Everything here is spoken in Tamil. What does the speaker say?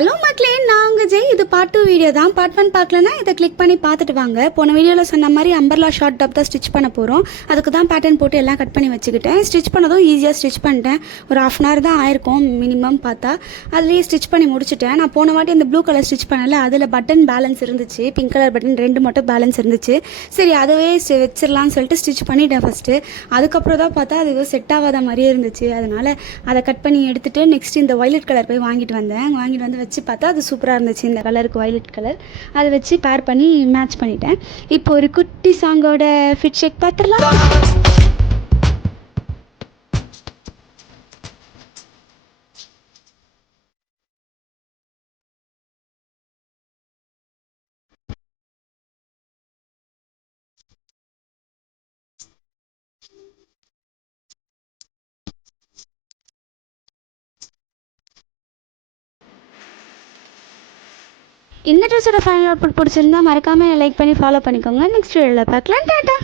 ஹலோ மக்களே, நான் உங்கள் ஜெய். இது பார்ட் 2 வீடியோ தான். பார்ட் 1 பார்க்கலன்னா இதை கிளிக் பண்ணி பார்த்துட்டு வாங்க. போன வீடியோவில் சொன்ன மாதிரி அம்பர்லா ஷார்ட் டாப் தான் ஸ்டிச் பண்ண போகிறோம். அதுக்கு தான் பேட்டர்ன் போட்டு எல்லாம் கட் பண்ணி வச்சுக்கிட்டேன். ஸ்டிச் பண்ணதும் ஈஸியாக ஸ்டிச் பண்ணிட்டேன். ஒரு ½ அன் ஹவர் தான் ஆயிருக்கும் மினிமம் பார்த்தா. அதுலேயே ஸ்டிச் பண்ணி முடிச்சுட்டேன். நான் போன வாட்டி அந்த ப்ளூ கலர் ஸ்டிச் பண்ணல, அதில் பட்டன் பேலன்ஸ் இருந்துச்சு. பிங்க் கலர் பட்டன் 2 மட்டும் பேலன்ஸ் இருந்துச்சு. சரி, அதுவே வச்சிடலான்னு சொல்லிட்டு ஸ்டிச் பண்ணிட்டேன் ஃபஸ்ட்டு. அதுக்கப்புறம் தான் பார்த்தா அது செட் ஆகாத மாதிரியே இருந்துச்சு. அதனால் அதை கட் பண்ணி எடுத்துகிட்டு நெக்ஸ்ட் இந்த வயலட் கலர் போய் வாங்கிட்டு வந்து வச்சு பார்த்தா அது சூப்பராக இருந்துச்சு. இந்த கலருக்கு வயலட் கலர் அதை வச்சு பேர் பண்ணி மேட்ச் பண்ணிட்டேன். இப்போ ஒரு குட்டி சாங்கோட ஃபிட் ஷேக் பார்த்துடலாம். இந்த ட்ரெஸ்ஸோட ஃபைனல் அவுட்புட் பிடிச்சிருந்தா மறக்காமல் லைக் பண்ணி ஃபாலோ பண்ணிக்கோங்க. நெக்ஸ்ட் வீடியோவில் பார்க்கலாம். டாடா.